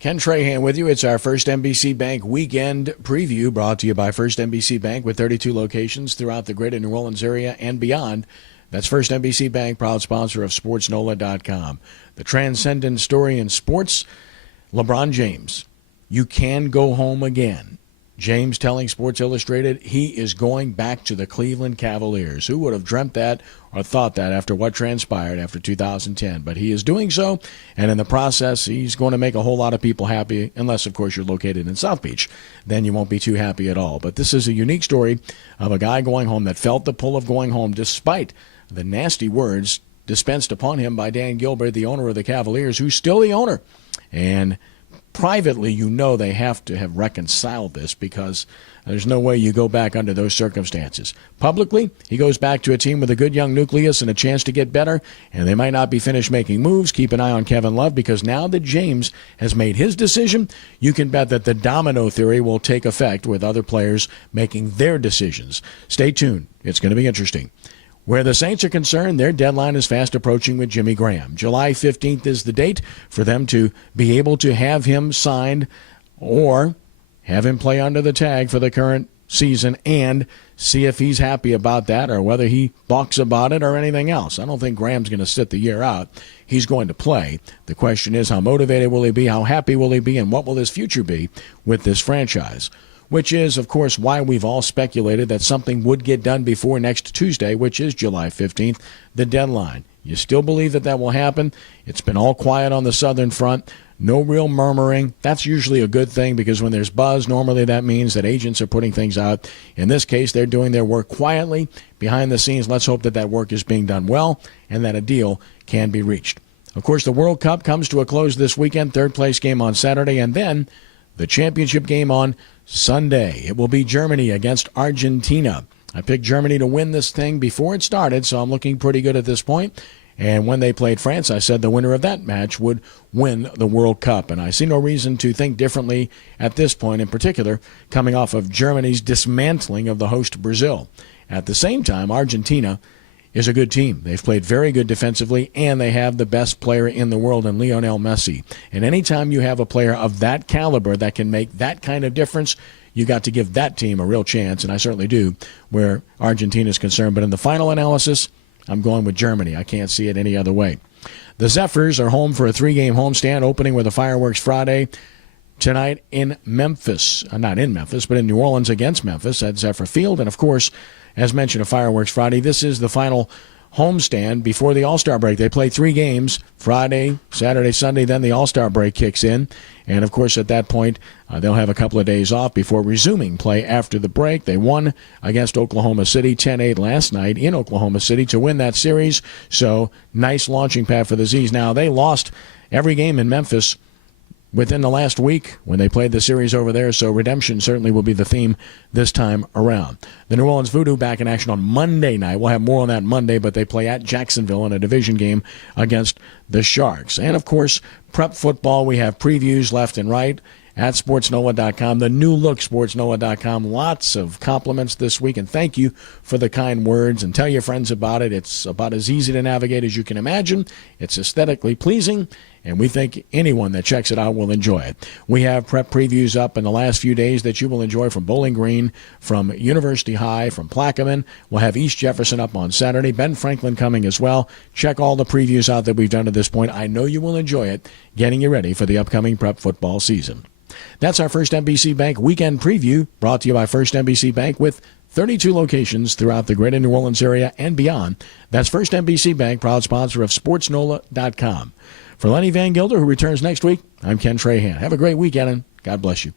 Ken Trahan with you. It's our First NBC Bank weekend preview brought to you by First NBC Bank with 32 locations throughout the greater New Orleans area and beyond. That's First NBC Bank, proud sponsor of SportsNola.com. The transcendent story in sports, LeBron James. You can go home again. James telling Sports Illustrated he is going back to the Cleveland Cavaliers. Who would have dreamt that or thought that after what transpired after 2010? But he is doing so, and in the process, he's going to make a whole lot of people happy, unless, of course, you're located in South Beach. Then you won't be too happy at all. But this is a unique story of a guy going home that felt the pull of going home despite the nasty words dispensed upon him by Dan Gilbert, the owner of the Cavaliers, who's still the owner. And privately, you know they have to have reconciled this because there's no way you go back under those circumstances. Publicly, he goes back to a team with a good young nucleus and a chance to get better, and they might not be finished making moves. Keep an eye on Kevin Love because now that James has made his decision, you can bet that the domino theory will take effect with other players making their decisions. Stay tuned. It's going to be interesting. Where the Saints are concerned, their deadline is fast approaching with Jimmy Graham. July 15th is the date for them to be able to have him signed or have him play under the tag for the current season and see if he's happy about that or whether he balks about it or anything else. I don't think Graham's going to sit the year out. He's going to play. The question is, how motivated will he be, how happy will he be, and what will his future be with this franchise? Which is, of course, why we've all speculated that something would get done before next Tuesday, which is July 15th, the deadline. You still believe that that will happen? It's been all quiet on the southern front. No real murmuring. That's usually a good thing because when there's buzz, normally that means that agents are putting things out. In this case, they're doing their work quietly behind the scenes. Let's hope that that work is being done well and that a deal can be reached. Of course, the World Cup comes to a close this weekend, third place game on Saturday, and then the championship game on Sunday. It will be Germany against Argentina. I picked Germany to win this thing before it started, so I'm looking pretty good at this point. And when they played France, I said the winner of that match would win the World Cup. And I see no reason to think differently at this point, in particular, coming off of Germany's dismantling of the host Brazil. At the same time, Argentina is a good team. They've played very good defensively, and they have the best player in the world in Lionel Messi. And anytime you have a player of that caliber that can make that kind of difference, you got to give that team a real chance, and I certainly do, where Argentina is concerned. But in the final analysis, I'm going with Germany. I can't see it any other way. The Zephyrs are home for a 3-game homestand, opening with a fireworks Friday tonight in Memphis. Not in Memphis, but in New Orleans against Memphis at Zephyr Field. And, of course, as mentioned, a fireworks Friday. This is the final homestand before the All-Star break. They play 3 games, Friday, Saturday, Sunday, then the All-Star break kicks in. And, of course, at that point, they'll have a couple of days off before resuming play after the break. They won against Oklahoma City 10-8 last night in Oklahoma City to win that series. So, nice launching pad for the Z's. Now, they lost every game in Memphis within the last week when they played the series over there, so redemption certainly will be the theme this time around. The New Orleans Voodoo back in action on Monday night. We'll have more on that Monday, but they play at Jacksonville in a division game against the Sharks. And, of course, prep football, we have previews left and right at SportsNola.com, the new look SportsNola.com. Lots of compliments this week, and thank you for the kind words, and tell your friends about it. It's about as easy to navigate as you can imagine. It's aesthetically pleasing, and we think anyone that checks it out will enjoy it. We have prep previews up in the last few days that you will enjoy from Bowling Green, from University High, from Plaquemine. We'll have East Jefferson up on Saturday. Ben Franklin coming as well. Check all the previews out that we've done to this point. I know you will enjoy it, getting you ready for the upcoming prep football season. That's our First NBC Bank weekend preview, brought to you by First NBC Bank with 32 locations throughout the greater New Orleans area and beyond. That's First NBC Bank, proud sponsor of SportsNola.com. For Lenny Van Gilder, who returns next week, I'm Ken Trahan. Have a great weekend, and God bless you.